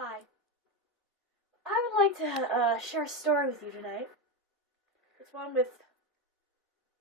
Hi. I would like to share a story with you tonight. It's one with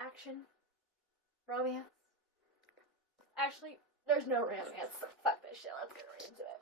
action, romance. Actually, there's no romance. Fuck this shit. Let's get right into it.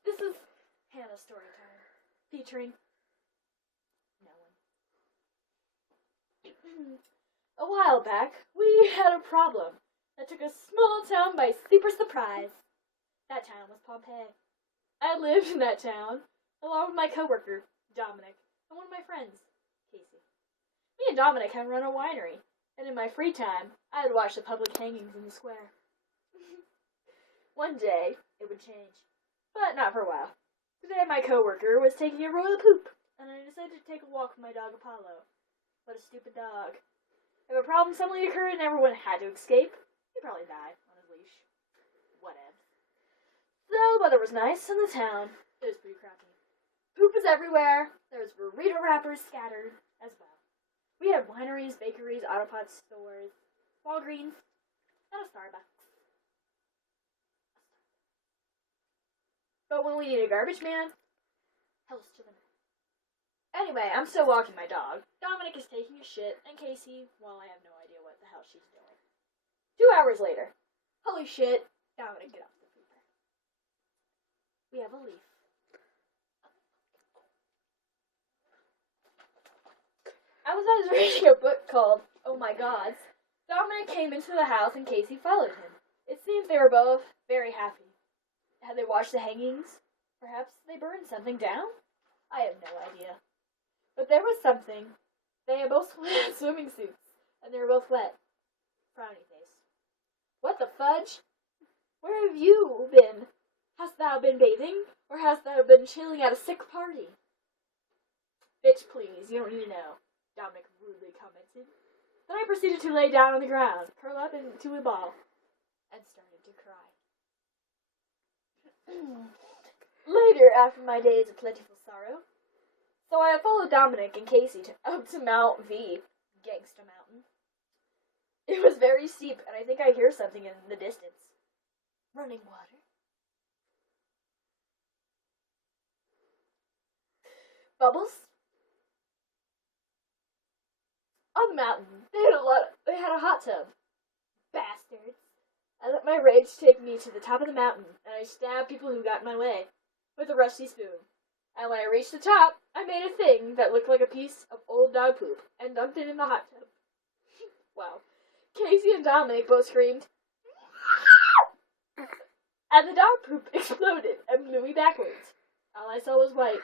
This is Hannah's story time, featuring no one. A while back, we had a problem that took a small town by super surprise. That town was Pompeii. I lived in that town, along with my coworker, Dominic, and one of my friends, Casey. Me and Dominic had run a winery, and in my free time, I would watch the public hangings in the square. One day, it would change, but not for a while. Today, my coworker was taking a royal poop, and I decided to take a walk with my dog Apollo. What a stupid dog. If a problem suddenly occurred and everyone had to escape, he'd probably die on his leash. Whatever. So, the weather was nice in the town. It was pretty crappy. Poop was everywhere. There was burrito wrappers scattered as well. We had wineries, bakeries, auto parts stores, Walgreens, and a Starbucks. But when we needed a garbage man, hell's to the no. Anyway, I'm still walking my dog. Dominic is taking a shit, and Casey, well, I have no idea what the hell she's doing. 2 hours later. Holy shit, Dominic, get off the pooper. We have a leaf. I was reading a book called Oh My Gods. Dominic came into the house and Casey followed him. It seems they were both very happy. Had they watched the hangings? Perhaps they burned something down? I have no idea. But there was something. They had both had swimming suits, and they were both wet. Frowny face. What the fudge? Where have you been? Hast thou been bathing, or hast thou been chilling at a sick party? Bitch, please, you don't need to know, Dominic rudely commented. Then I proceeded to lay down on the ground, curl up into a ball, and started to cry. Later, after my days of plentiful sorrow, so I followed Dominic and Casey up to Mount V, Gangsta Mountain. It was very steep, and I think I hear something in the distance. Running water. Bubbles? On the mountain, they had a hot tub. Bastards. I let my rage take me to the top of the mountain, and I stabbed people who got in my way with a rusty spoon. And when I reached the top, I made a thing that looked like a piece of old dog poop and dumped it in the hot tub. Wow. Casey and Dominic both screamed, and the dog poop exploded and blew me backwards. All I saw was white.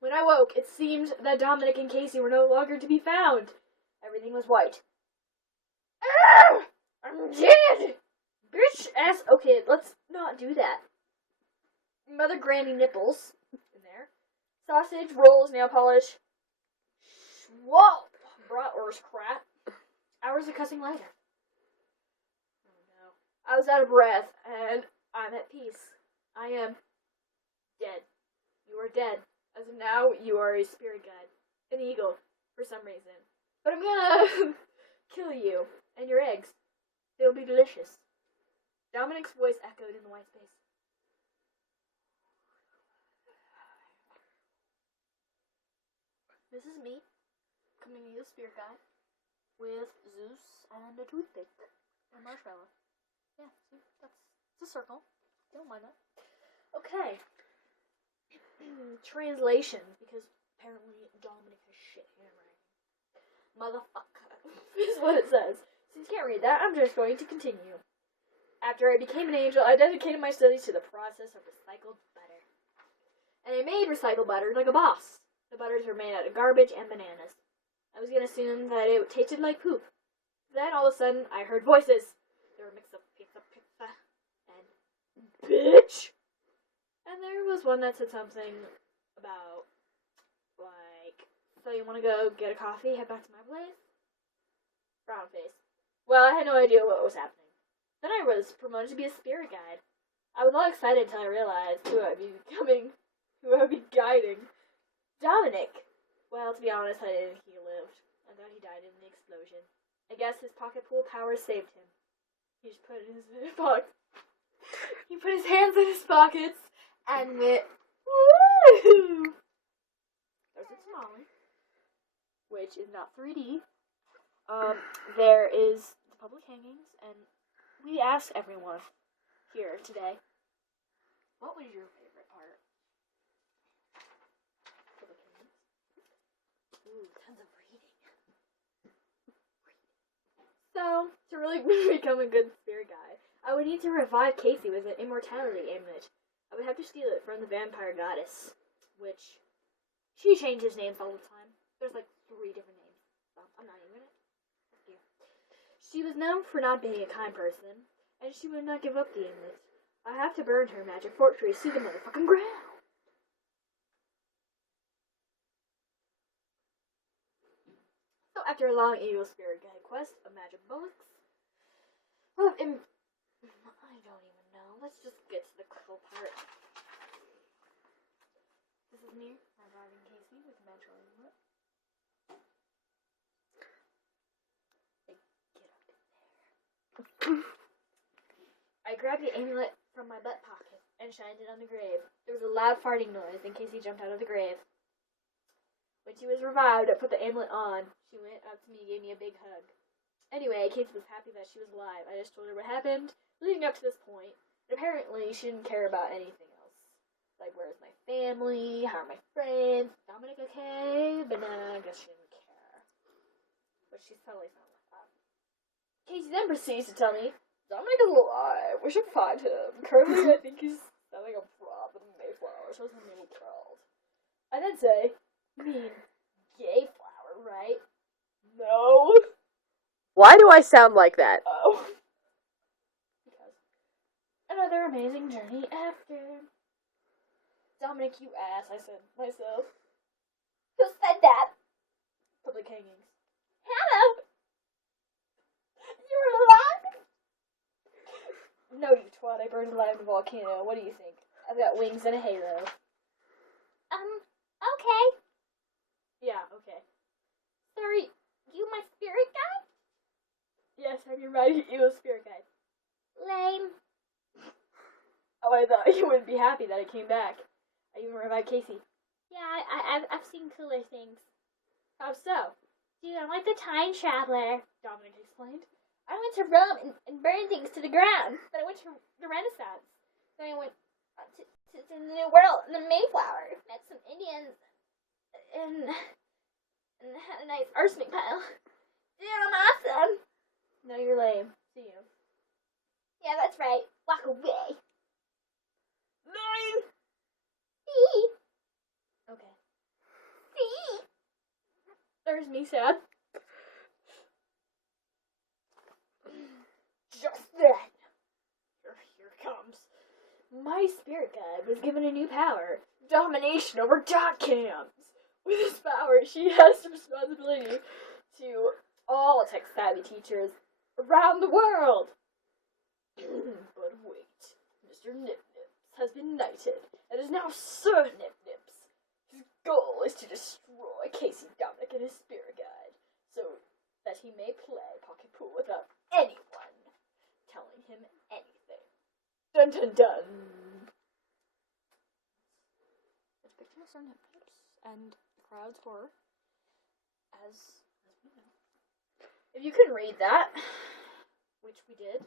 When I woke, it seemed that Dominic and Casey were no longer to be found. Everything was white. Ah! I'm dead! Bitch ass. Okay, let's not do that. Mother Granny nipples in there. Sausage, rolls, nail polish. Whoa! Bratwurst crap. Hours of cussing later. Oh no. I was out of breath, and I'm at peace. I am dead. You are dead. As of now, you are a spirit guide. An eagle, for some reason. But I'm gonna kill you, and your eggs. They'll be delicious. Dominic's voice echoed in the white space. This is me, coming to you, spirit guide, with Zeus and a toothpick and a marshmallow. Yeah, see, it's a circle. Don't mind that. Okay. Translation, because apparently Dominic has shit handwriting. Motherfucker is what it says. Since you can't read that, I'm just going to continue. After I became an angel, I dedicated my studies to the process of recycled butter. And I made recycled butter like a boss. The butters were made out of garbage and bananas. I was going to assume that it tasted like poop. Then all of a sudden, I heard voices. They were a mix of pizza, and bitch. And there was one that said something about, like, so you want to go get a coffee, head back to my place? Brown face. Well, I had no idea what was happening. Then I was promoted to be a spirit guide. I was all excited until I realized who I would be guiding. Dominic. Well, to be honest, I didn't think he lived. I thought he died in the explosion. I guess his pocket pool power saved him. He just put his pocket. He put his hands in his pockets and went Woo! There's a tamale, which is not 3D. There is the public hangings, and we asked everyone here today, what was your favorite part? Public hangings. Ooh, tons of reading. So, to really become a good spirit guide, I would need to revive Casey with an immortality amulet. I would have to steal it from the vampire goddess, which she changes names all the time. There's like 3 different names. So I'm not even gonna. She was known for not being a kind person, and she would not give up the amulet. I have to burn her magic fortress to the motherfucking ground. So after a long evil spirit guide quest of magic books, I don't even know. Let's just get to the cool part. This is me reviving Casey with the magical amulet. I grabbed the amulet from my butt pocket and shined it on the grave. There was a loud farting noise, and Casey jumped out of the grave. When she was revived, I put the amulet on. She went up to me and gave me a big hug. Anyway, Casey was happy that she was alive. I just told her what happened leading up to this point. And apparently, she didn't care about anything else. Like, where's my family? How are my friends? Dominic okay? But I guess she didn't care. But she's totally not like that. Casey then proceeds to tell me, Dominic is alive. We should find him. Currently, I think he's having a problem in Mayflower, so something will killed. I then say, you mean gay flower, right? No. Why do I sound like that? Oh. Because another amazing journey after. Dominic, you ass, I said myself. Who said that? Public hangings. Hannah! You were alive? No, you twat, I burned alive in a volcano. What do you think? I've got wings and a halo. Okay. Yeah, okay. Sorry, you my spirit guide? Yes, I'm your magic evil spirit guide. Lame. Oh, I thought you wouldn't be happy that I came back. I even revived Casey. Yeah, I've seen cooler things. How so? Dude, I'm like the time traveler, Dominic explained. I went to Rome and burned things to the ground. Then I went to the Renaissance. Then I went to the New World and the Mayflower. Met some Indians and had a nice arsenic pile. Damn awesome! No, you're lame. See you. Yeah, that's right. Walk away. Nine! See? Okay. See? There's me sad. Just then. Here it comes. My spirit guide was given a new power. Domination over dot camps. With this power, she has the responsibility to all tech-savvy teachers around the world. But wait, Mr. Nip-Nips has been knighted, and is now Sir Nip-Nips. His goal is to destroy Casey, Dominic, and his spirit guide, so that he may play pocket pool without anyone telling him anything. Dun dun dun! The depiction of Sir Nip-Nips and the crowd's horror, as we know. If you can read that, which we did,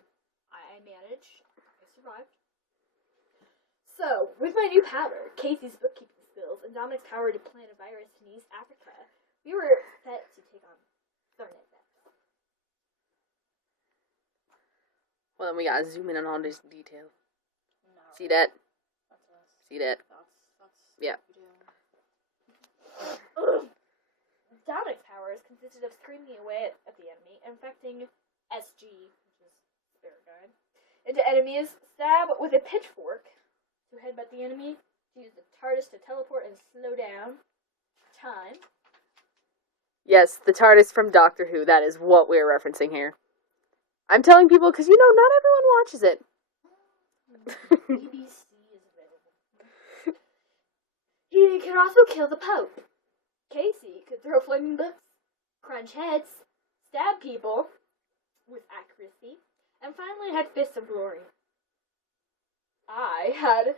I managed, I survived. So, with my new power, Casey's bookkeeping skills, and Dominic's power to plant a virus in East Africa, we were set to take on Sir Nip-Nips. Well, then we gotta zoom in on all this detail. No. See that? That's us. See that? That's Yeah. Dominic's powers consisted of screaming away at the enemy, infecting SG, which is spirit guide, into enemies, stab with a pitchfork to headbutt the enemy, to use the TARDIS to teleport and slow down time. Yes, the TARDIS from Doctor Who. That is what we're referencing here. I'm telling people because, you know, not everyone watches it. BBC is available. He could also kill the Pope. Casey could throw flaming books, crunch heads, stab people with accuracy, and finally had fists of glory. I had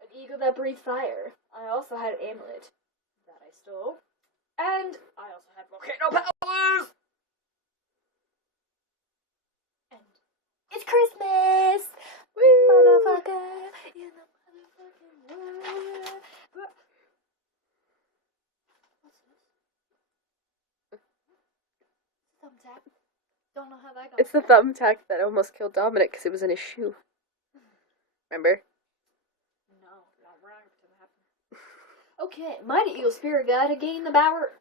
a an eagle that breathed fire. I also had an amulet that I stole. And I also had volcano powers! And it's Christmas! Woo! Motherfucker! In the motherfucking world! What's this? Thumbtack. Don't know how that got It's the thumbtack that almost killed Dominic because it was in his shoe. Remember? No, we're not gonna pretend that happened. Okay, Mighty Eel Spirit Guide had gained the power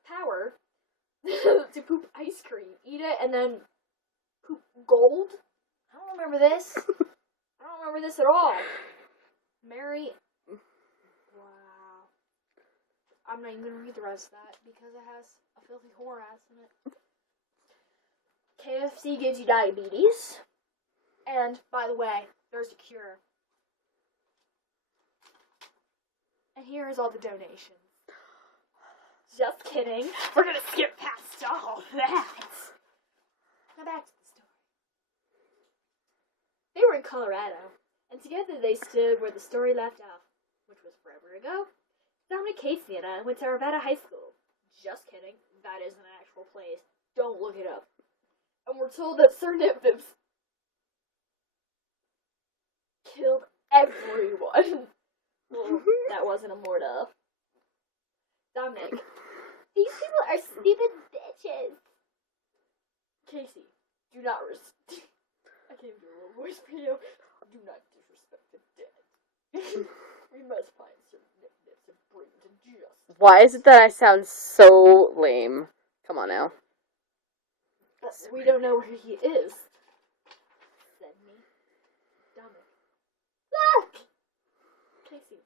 to poop ice cream, eat it, and then poop gold. I don't remember this. I don't remember this at all. Mary. Wow. I'm not even gonna read the rest of that because it has a filthy whore ass in it. KFC gives you diabetes. And, by the way, there's a cure. And here is all the donations. Just kidding. We're gonna skip past all that. Now back to the story. They were in Colorado, and together they stood where the story left off, which was forever ago. Dominic, Casey, and I went to Arvada High School. Just kidding. That is an actual place. Don't look it up. And we're told that Sir Nip-Nips killed everyone. Well, that wasn't a mortal. Dominic. These people are stupid bitches. Casey, do not I can't do a little voice for you. Do not disrespect the dead. We must find Sir Nip-Nips and bring him to justice. Why is it that I sound so lame? Come on now. We don't know where he is. Said me. Dominic. Look! Casey.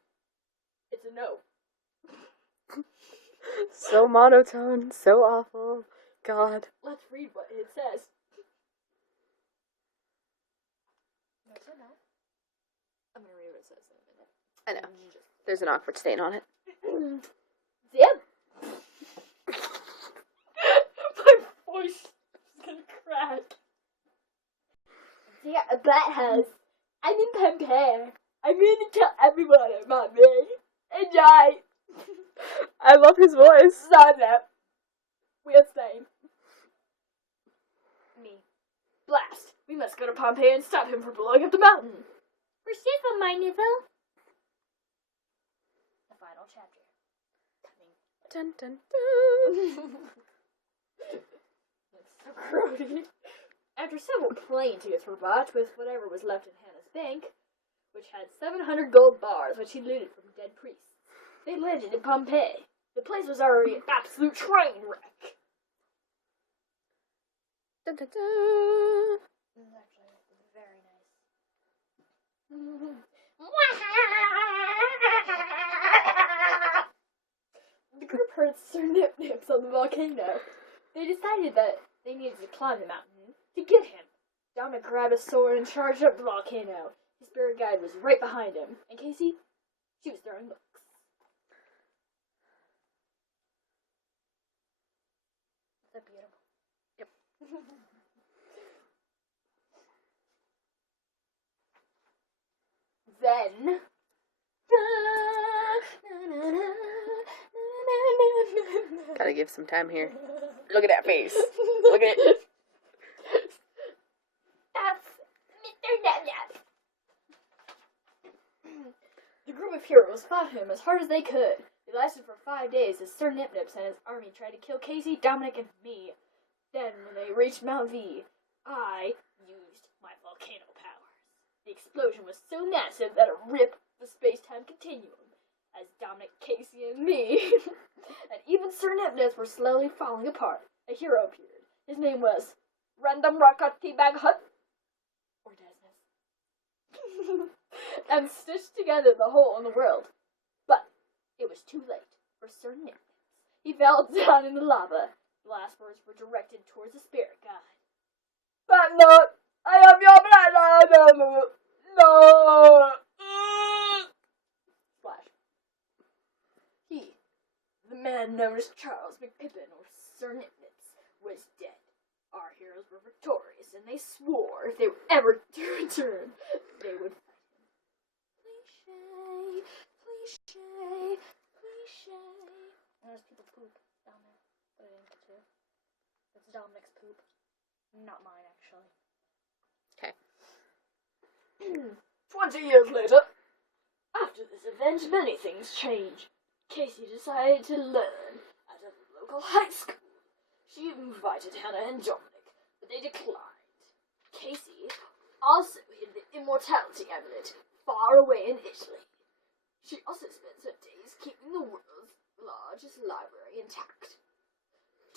It's a no. So monotone, so awful. God. Let's read what it says. No, it's a no. I'm gonna read what it says in a minute. I know. There's an awkward stain on it. Yep. My voice is gonna crack. Yeah, a bat house. I'm in Pompeii. I'm gonna tell everyone about me. Enjoy. I love his voice. Sign up. We're same. Me. Blast. We must go to Pompeii and stop him from blowing up the mountain. Receive my nipple. The final chapter. Dun, dun, dun. It's so grody. After several plane tickets were bought with whatever was left in Hannah's bank, which had 700 gold bars, which he looted from dead priests, they landed in Pompeii. The place was already an absolute train wreck. Dun, dun, dun. This is actually very nice. The group heard Sir Nip-Nips on the volcano. They decided that they needed to climb the mountain to get him. Dominic grabbed a sword and charged up the volcano. His spirit guide was right behind him. And Casey, she was throwing books. Is that beautiful? Yep. Then... Gotta give some time here. Look at that face. Look at it. That's Mr. Nip-Nip. The group of heroes fought him as hard as they could. It lasted for 5 days as Sir Nip-Nips and his army tried to kill Casey, Dominic, and me. Then, when they reached Mount V, I used my volcano powers. The explosion was so massive that it ripped the space-time continuum, as Dominic, Casey, and me, and even Sir Nip-Nips were slowly falling apart. A hero appeared. His name was Random Rocket Teabag Hut, or Desmond, and stitched together the hole in the world. But it was too late for Sir Nip-Nips. He fell down in the lava. The last words were directed towards the spirit guide. But no, I am your brother. No. Flash. He, the man known as Charles McPippin or Sir Nip-Nips, was dead. Our heroes were victorious, and they swore if they were ever to return, they would fight him. Cliche, poop down there. But I didn't get to. That's Dominic's poop. Not mine, actually. Okay. 20 years later, after this event, many things change. Casey decided to learn at a local high school. She invited Hannah and Dominic, but they declined. Casey also hid the immortality amulet far away in Italy. She also spends her days keeping the world's largest library intact.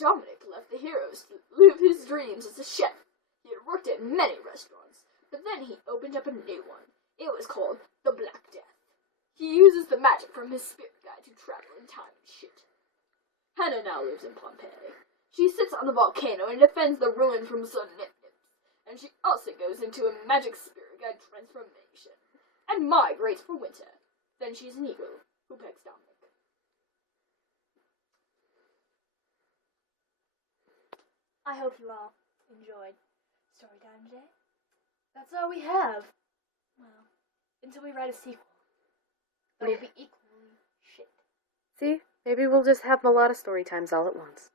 Dominic left the heroes to live his dreams as a chef. He had worked at many restaurants, but then he opened up a new one. It was called the Black Death. He uses the magic from his spirit guide to travel in time and shit. Hannah now lives in Pompeii. She sits on the volcano and defends the ruin from sudden nip-nips. And she also goes into a magic spirit guide transformation and migrates for winter. Then she's an eagle who pecks Dominic. I hope you all enjoyed story time today. That's all we have. Well, until we write a sequel. That'll be equally shit. See? Maybe we'll just have a lot of story times all at once.